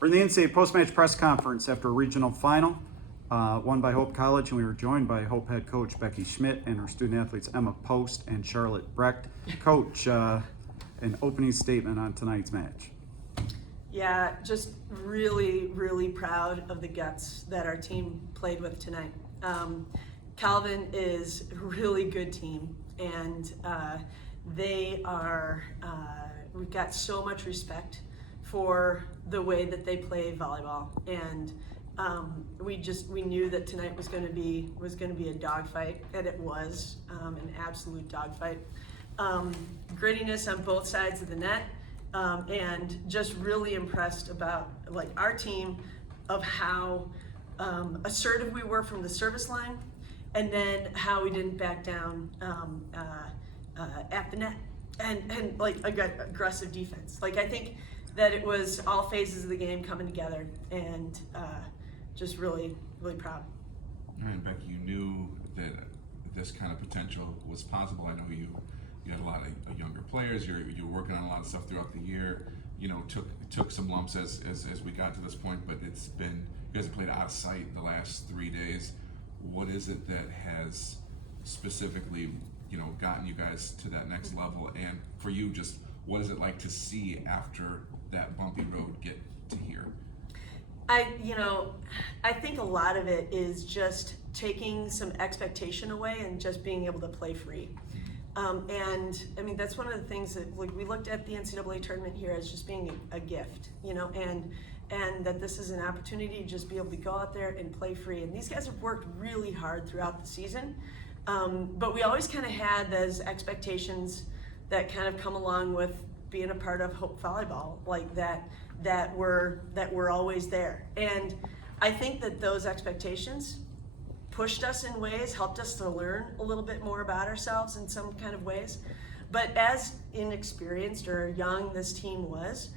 We're in the NCAA Postmatch press conference after a regional final, won by Hope College, and we were joined by Hope head coach Becky Schmidt and her student athletes Emma Post and Charlotte Brecht. Coach, an opening statement on tonight's match. Yeah, just really, really proud of the guts that our team played with tonight. Calvin is a really good team, and they are, we've got so much respect for the way that they play volleyball, and we knew that tonight was going to be a dogfight, and it was an absolute dogfight. Grittiness on both sides of the net, and just really impressed about our team of how assertive we were from the service line, and then how we didn't back down at the net, and aggressive defense. I think that it was all phases of the game coming together, and just really, really proud. All right, Becky, you knew that this kind of potential was possible. I know you had a lot of younger players. You were working on a lot of stuff throughout the year. You know, took some lumps as we got to this point, but it's been, you guys have played out of sight the last 3 days. What is it that has specifically, gotten you guys to that next level? And for you, just what is it like to see after that bumpy road get to here? I think a lot of it is just taking some expectation away and just being able to play free. And I mean, that's one of the things that we looked at the NCAA tournament here as just being a gift, and that this is an opportunity to just be able to go out there and play free. And these guys have worked really hard throughout the season, but we always kind of had those expectations that kind of come along with being a part of Hope Volleyball, that were always there. And I think that those expectations pushed us in ways, helped us to learn a little bit more about ourselves in some kind of ways. But as inexperienced or young this team was,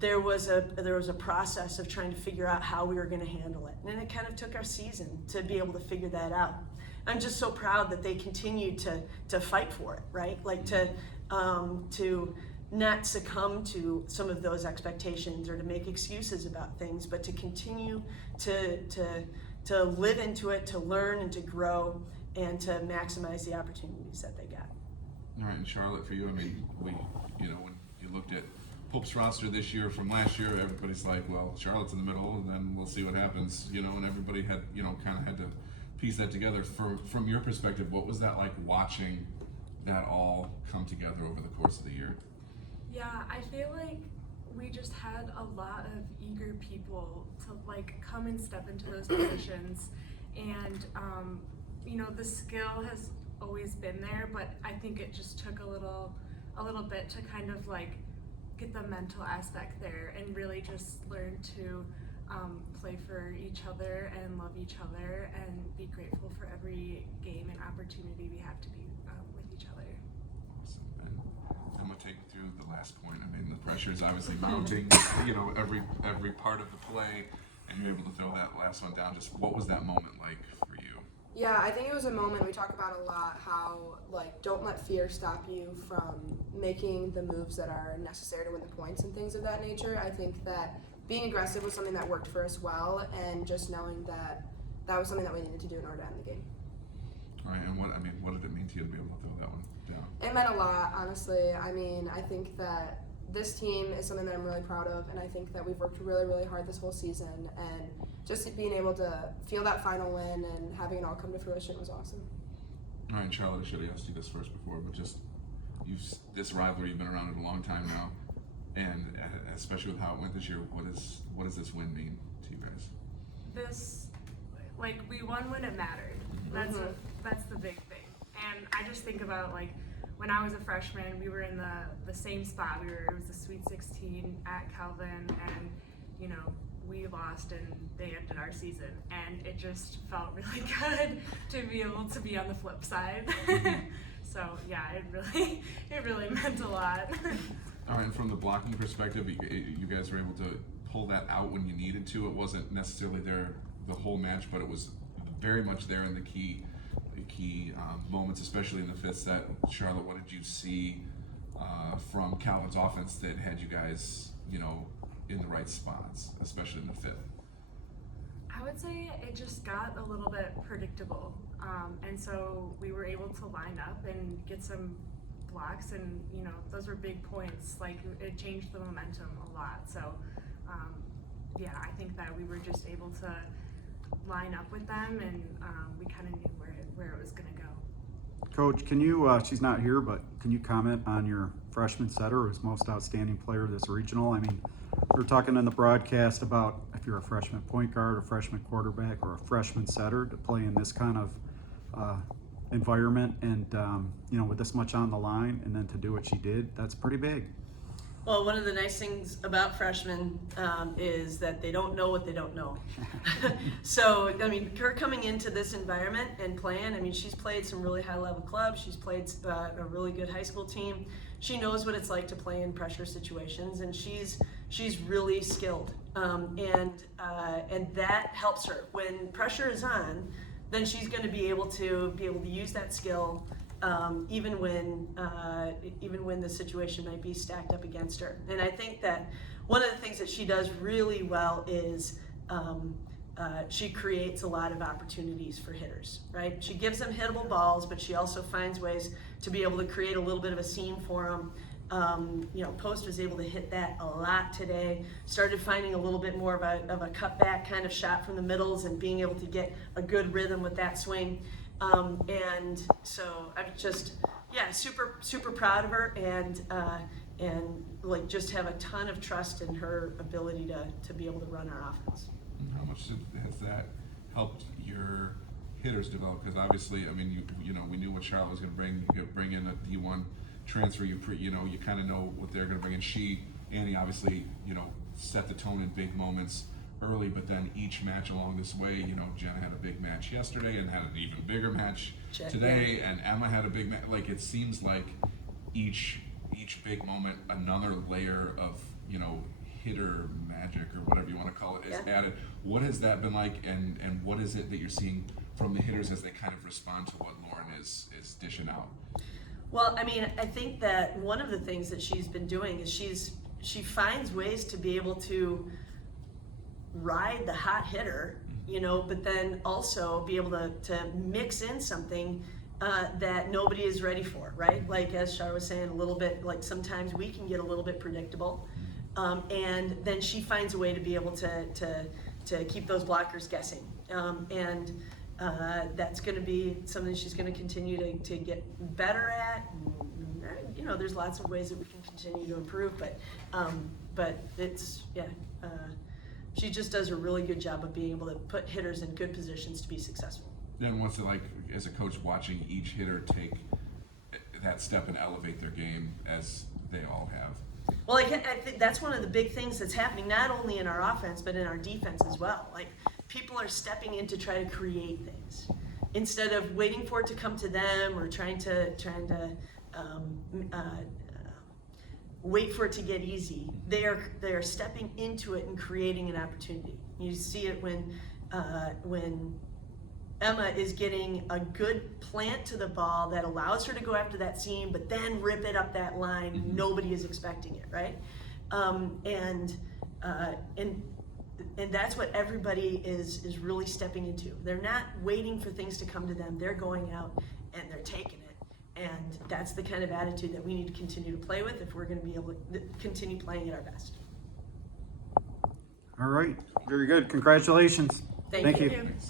there was a process of trying to figure out how we were going to handle it. And it kind of took our season to be able to figure that out. I'm just so proud that they continued to fight for it, right? To not succumb to some of those expectations or to make excuses about things, but to continue to live into it, to learn and to grow, and to maximize the opportunities that they got. All right, and Charlotte, for you, I mean, when you looked at Pope's roster this year from last year, everybody's like, well, Charlotte's in the middle, and then we'll see what happens, and everybody had, kind of had to piece that together. From your perspective, what was that like watching that all come together over the course of the year? Yeah, I feel like we just had a lot of eager people to come and step into those positions, and the skill has always been there, but I think it just took a little bit to kind of get the mental aspect there and really just learn to play for each other and love each other and be grateful for every game and opportunity we have to be with each other. Awesome. And I'm gonna take you through the last point. I mean, the pressure is obviously mounting, every part of the play, and you're able to throw that last one down. Just what was that moment like for you? Yeah, I think it was a moment we talk about a lot, how don't let fear stop you from making the moves that are necessary to win the points and things of that nature. I think that being aggressive was something that worked for us well, and just knowing that that was something that we needed to do in order to end the game. All right, and what did it mean to you to be able to throw that one down? It meant a lot, honestly. I mean, I think that this team is something that I'm really proud of, and I think that we've worked really, really hard this whole season, and just being able to feel that final win and having it all come to fruition was awesome. All right, Charlotte, I should have asked you this first before, but just this rivalry, you've been around it a long time now, and especially with how it went this year, what does this win mean to you guys? This, we won when it mattered. That's the big thing. And I just think about when I was a freshman, we were in the same spot. It was the Sweet 16 at Calvin, and we lost and they ended our season, and it just felt really good to be able to be on the flip side. So yeah, it really meant a lot. All right, and from the blocking perspective, you guys were able to pull that out when you needed to. It wasn't necessarily there the whole match, but it was very much there in the key moments, especially in the fifth set. Charlotte, what did you see from Calvin's offense that had you guys, in the right spots, especially in the fifth? I would say it just got a little bit predictable. And so we were able to line up and get some blocks, and those were big points. Like, it changed the momentum a lot. So yeah, I think that we were just able to line up with them, and we kind of knew where it was going to go. Coach, can you, she's not here, but can you comment on your freshman setter who was most outstanding player of this regional? I mean, we were talking in the broadcast about if you're a freshman point guard, a freshman quarterback, or a freshman setter to play in this kind of environment, and with this much on the line, and then to do what she did, that's pretty big. Well, one of the nice things about freshmen is that they don't know what they don't know. So, I mean, her coming into this environment and playing, I mean, she's played some really high-level clubs. She's played a really good high school team. She knows what it's like to play in pressure situations, and she's really skilled. And that helps her. When pressure is on, then she's going to be able to use that skill. Even when the situation might be stacked up against her. And I think that one of the things that she does really well is she creates a lot of opportunities for hitters, right? She gives them hittable balls, but she also finds ways to be able to create a little bit of a seam for them. Post was able to hit that a lot today. Started finding a little bit more of a cutback kind of shot from the middles and being able to get a good rhythm with that swing. And so I'm just, super proud of her, and like just have a ton of trust in her ability to be able to run our offense. How much has that helped your hitters develop? Because obviously, I mean, we knew what Charlotte was going to bring. You bring in a D1 transfer. You kind of know what they're going to bring. And Annie, obviously, set the tone in big moments early, but then each match along this way, Jenna had a big match yesterday and had an even bigger match today, and Emma had a big match. Like, it seems like each big moment, another layer of hitter magic or whatever you want to call it is added. What has that been like, and what is it that you're seeing from the hitters as they kind of respond to what Lauren is dishing out? Well, I mean, I think that one of the things that she's been doing is she finds ways to be able to ride the hot hitter, but then also be able to mix in something that nobody is ready for, right? Like, as Char was saying, a little bit, like, sometimes we can get a little bit predictable, and then she finds a way to be able to keep those blockers guessing, and that's going to be something she's going to continue to get better at. There's lots of ways that we can continue to improve, but it's she just does a really good job of being able to put hitters in good positions to be successful. Then what's it like as a coach watching each hitter take that step and elevate their game as they all have? Well, I think that's one of the big things that's happening, not only in our offense, but in our defense as well. Like, people are stepping in to try to create things instead of waiting for it to come to them or trying to wait for it to get easy. They are stepping into it and creating an opportunity. You see it when Emma is getting a good plant to the ball that allows her to go after that seam, but then rip it up that line. Nobody is expecting it, right? And that's what everybody is really stepping into. They're not waiting for things to come to them. They're going out and they're taking it. And that's the kind of attitude that we need to continue to play with if we're going to be able to continue playing at our best. All right, very good. Congratulations. Thank you. Thanks.